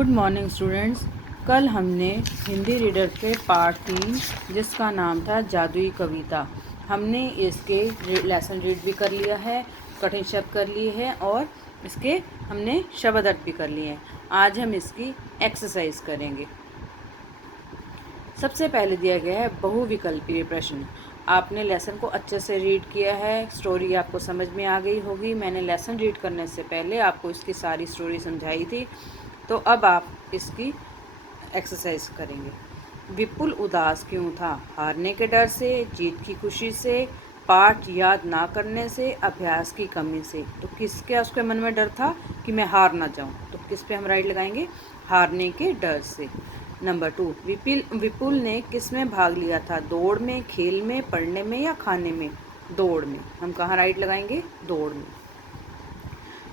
Good morning students. कल हमने Hindi reader के पार्ट 3 जिसका नाम था जादुई कविता, हमने इसके लेसन रीड भी कर लिया है, कठिन शब्द कर लिए हैं और इसके हमने शब्द अर्थ भी कर लिए हैं। आज हम इसकी एक्सरसाइज करेंगे। सबसे पहले दिया गया है बहुविकल्पीय प्रश्न। आपने लेसन को अच्छे से रीड किया है, स्टोरी आपको समझ में आ गई होगी। मैंने लेसन रीड करने से पहले आपको इसकी सारी स्टोरी समझाई थी, तो अब आप इसकी एक्सरसाइज करेंगे। विपुल उदास क्यों था? हारने के डर से, जीत की खुशी से, पाठ याद ना करने से, अभ्यास की कमी से। तो किसके उसके मन में डर था कि मैं हार ना जाऊं, तो किस पे हम राइट लगाएंगे? हारने के डर से। नंबर 2, विपुल ने किस में भाग लिया था? दौड़ में, खेल में, पढ़ने में या खाने में? दौड़ में। हम कहाँ राइट लगाएंगे? दौड़ में।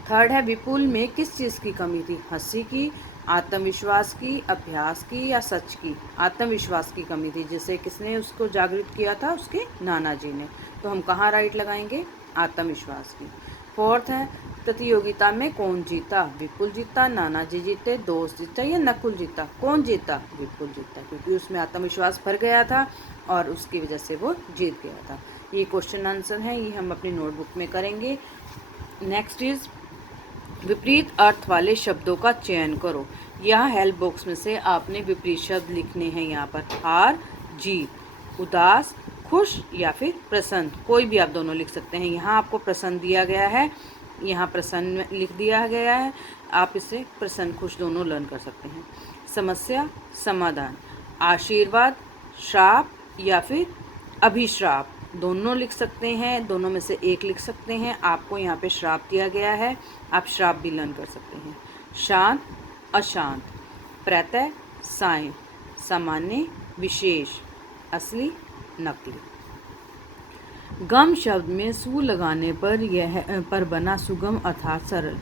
थर्ड है, विपुल में किस चीज़ की कमी थी? हंसी की, आत्मविश्वास की, अभ्यास की या सच की? आत्मविश्वास की कमी थी, जिसे किसने उसको जागृत किया था? उसके नाना जी ने। तो हम कहाँ राइट लगाएंगे? आत्मविश्वास की। फोर्थ है, प्रतियोगिता में कौन जीता? विपुल जीता, नाना जी जीते, दोस्त जीता या नकुल जीता? कौन जीता? विपुल जीता, क्योंकि उसमें आत्मविश्वास भर गया था और उसकी वजह से वो जीत गया था। ये क्वेश्चन आंसर है, ये हम अपनी नोटबुक में करेंगे। नेक्स्ट इज विपरीत अर्थ वाले शब्दों का चयन करो। यहाँ हेल्प बॉक्स में से आपने विपरीत शब्द लिखने हैं। यहाँ पर हार, जीत, उदास, खुश या फिर प्रसन्न, कोई भी आप दोनों लिख सकते हैं। यहाँ आपको प्रसन्न दिया गया है, यहाँ प्रसन्न लिख दिया गया है, आप इसे प्रसन्न खुश दोनों लर्न कर सकते हैं। समस्या, समाधान, आशीर्वाद, श्राप या फिर अभिश्राप, दोनों लिख सकते हैं। दोनों में से एक लिख सकते हैं। आपको यहाँ पे श्राप दिया गया है, आप श्राप भी लर्न कर सकते हैं। शांत, अशांत, प्रातः, सायं, सामान्य, विशेष, असली, नकली। गम शब्द में सु लगाने पर बना सुगम अर्थात सरल।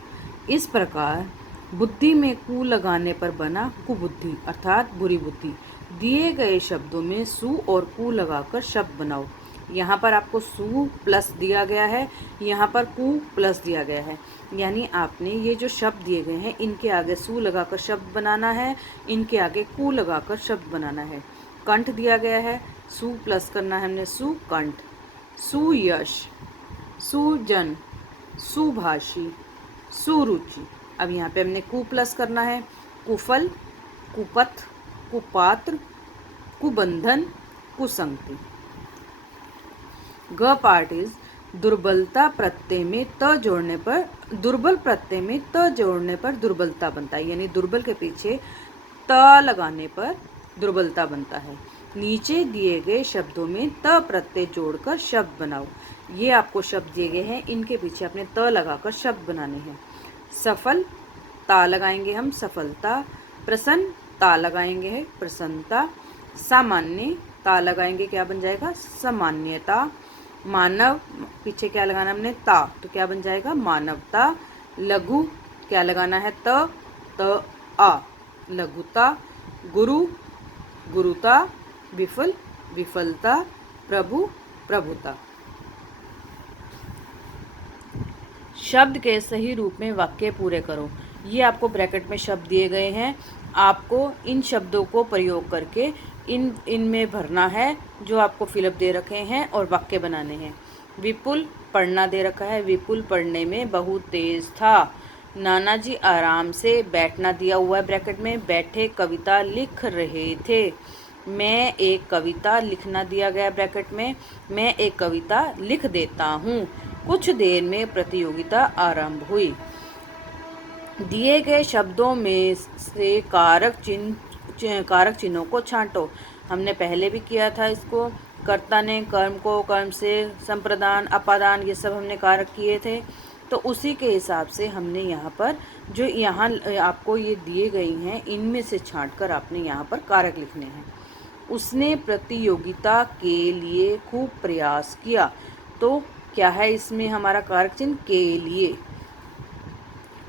इस प्रकार बुद्धि में कु लगाने पर बना कुबुद्धि अर्थात बुरी बुद्धि। दिए गए शब्दों में सु और कु लगाकर शब्द बनाओ। यहाँ पर आपको सु प्लस दिया गया है, यहाँ पर कु प्लस दिया गया है, यानी आपने ये जो शब्द दिए गए हैं इनके आगे सु लगाकर शब्द बनाना है, इनके आगे कु लगाकर शब्द बनाना है। कंठ दिया गया है, सु प्लस करना है हमने, सुकंठ, सुयश, सुजन, सुभाषी, सुरुचि। अब यहाँ पे हमने कु प्लस करना है, कुफल, कुपथ, कुपात्र, कुबंधन, कुसंगति। ग पार्ट इज दुर्बलता प्रत्यय में त जोड़ने पर, दुर्बल प्रत्यय में त जोड़ने पर दुर्बलता बनता है, यानी दुर्बल के पीछे त लगाने पर दुर्बलता बनता है। नीचे दिए गए शब्दों में त प्रत्यय जोड़कर शब्द बनाओ। ये आपको शब्द दिए गए हैं, इनके पीछे अपने त लगाकर शब्द बनाने हैं। सफल, ता लगाएंगे हम, सफलता। प्रसन्न, ता लगाएंगे है, प्रसन्नता। सामान्य, ता लगाएंगे, क्या बन जाएगा? सामान्यता। मानव, पीछे क्या लगाना हमने? ता, तो क्या बन जाएगा? मानवता। लघु, क्या लगाना है? त आ, लघुता। गुरु, गुरुता। विफल, विफलता। प्रभु, प्रभुता। शब्द के सही रूप में वाक्य पूरे करो। ये आपको ब्रैकेट में शब्द दिए गए हैं, आपको इन शब्दों को प्रयोग करके इनमें भरना है जो आपको फिलअप दे रखे हैं और वाक्य बनाने हैं। विपुल, पढ़ना दे रखा है, विपुल पढ़ने में बहुत तेज था। नाना जी आराम से, बैठना दिया हुआ है ब्रैकेट में, बैठे कविता लिख रहे थे। मैं एक कविता, लिखना दिया गया ब्रैकेट में, मैं एक कविता लिख देता हूँ। कुछ देर में प्रतियोगिता आरंभ हुई। दिए गए शब्दों में से कारक चिन्हों को छांटो। हमने पहले भी किया था इसको। कर्ता ने कर्म को, कर्म से संप्रदान, अपादान, ये सब हमने कारक किए थे, तो उसी के हिसाब से हमने यहाँ पर जो यहाँ आपको ये दिए गई हैं इनमें से छांटकर आपने यहाँ पर कारक लिखने हैं। उसने प्रतियोगिता के लिए खूब प्रयास किया, तो क्या है इसमें हमारा कारक चिन्ह? के लिए।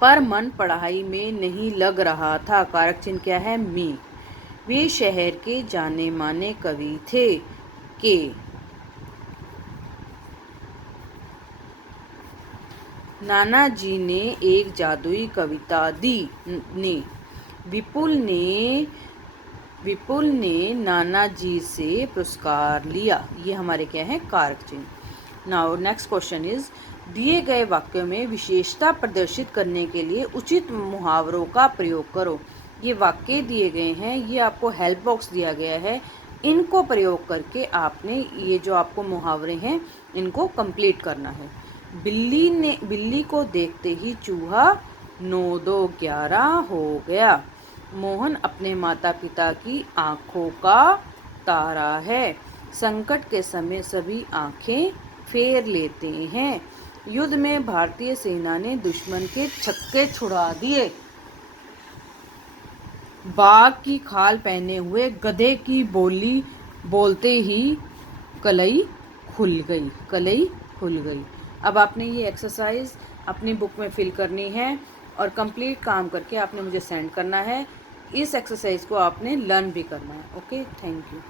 पर मन पढ़ाई में नहीं लग रहा था, कारक चिन्ह क्या है? में। वे शहर के जाने माने कवि थे, के। नाना जी ने एक जादुई कविता दी, ने। विपुल ने नाना जी से पुरस्कार लिया। ये हमारे क्या है, कारक चिन्ह। नाउ नेक्स्ट क्वेश्चन इज, दिए गए वाक्यों में विशेषता प्रदर्शित करने के लिए उचित मुहावरों का प्रयोग करो। ये वाक्य दिए गए हैं, ये आपको हेल्प बॉक्स दिया गया है, इनको प्रयोग करके आपने ये जो आपको मुहावरे हैं इनको कंप्लीट करना है। बिल्ली को देखते ही चूहा 9 2 11 हो गया। मोहन अपने माता पिता की आंखों का तारा है। संकट के समय सभी आंखें फेर लेते हैं। युद्ध में भारतीय सेना ने दुश्मन के छक्के छुड़ा दिए। बाघ की खाल पहने हुए गधे की बोली बोलते ही कलई खुल गई। अब आपने ये एक्सरसाइज अपनी बुक में फिल करनी है और कंप्लीट काम करके आपने मुझे सेंड करना है। इस एक्सरसाइज को आपने लर्न भी करना है। Okay, thank you.